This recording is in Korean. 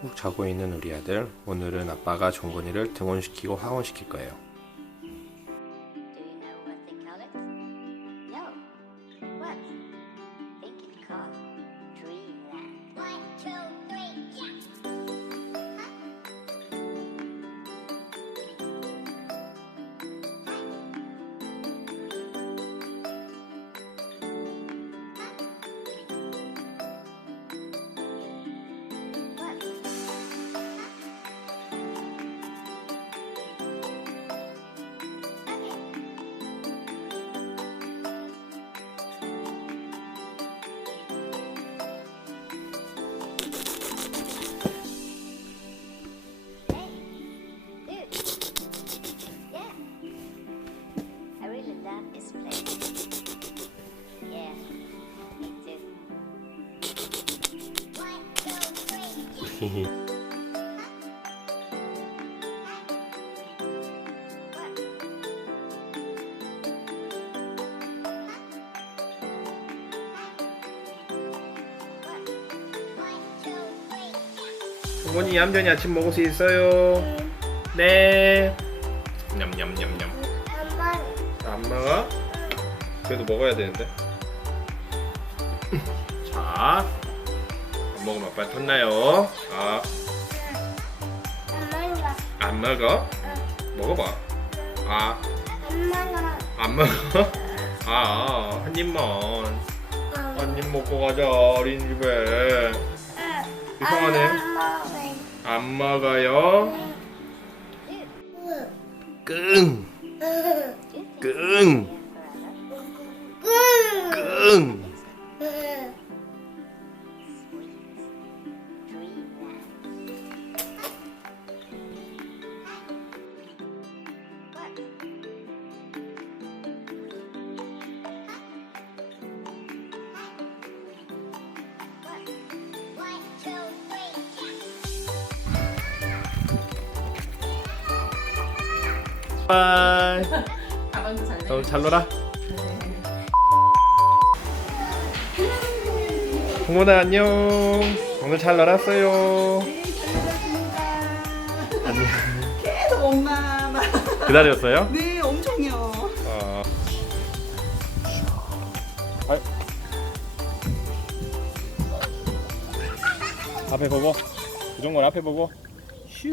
푹 자고 있는 우리 아들. 오늘은 아빠가 종건이를 등원시키고 하원시킬 거예요. 종건이 얌전히 아침 먹을 수 있어요. 네. 냠냠냠냠. 안 먹어? 그래도 먹어야 되는데. 자, 안 먹으면 아빠 혼나요. 아, 안 먹어? 먹어봐. 아, 안 먹어? 아, 한 입만. 한입 먹고 가자, 어린이집에. 이상하네. 안 먹어요? 끙, 끙, 끙. 바이. 가방도 잘 그럼 잘 놀아. 홍문아 안녕. 오늘 잘 놀았어요. 안녕. 계속 엄마 막. 기다렸어요? 네 엄청요 어. 아이. 앞에 보고. 부정건 앞에 보고. 슈.